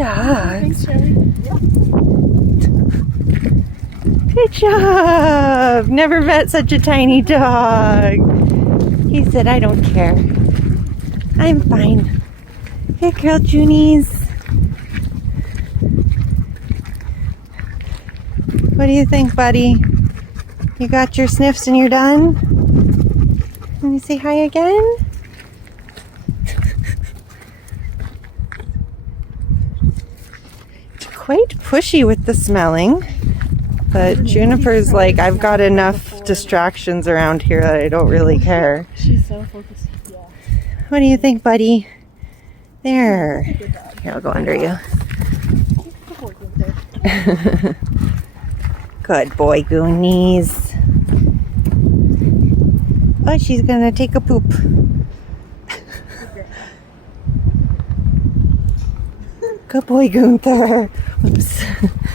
dog. Thanks, Shelly. Yeah. Good job. Never met such a tiny dog. He said, I don't care. I'm fine. Hey, girl, Junies. What do you think, buddy? You got your sniffs and you're done? Can you say hi again? It's quite pushy with the smelling, but Juniper's like, I've got enough distractions around here that I don't really care. She's so focused. Yeah. What do you think, buddy? There. Here, I'll go under you. Good boy, Goonies. Oh, she's gonna take a poop. Good boy, Goonther. Oops.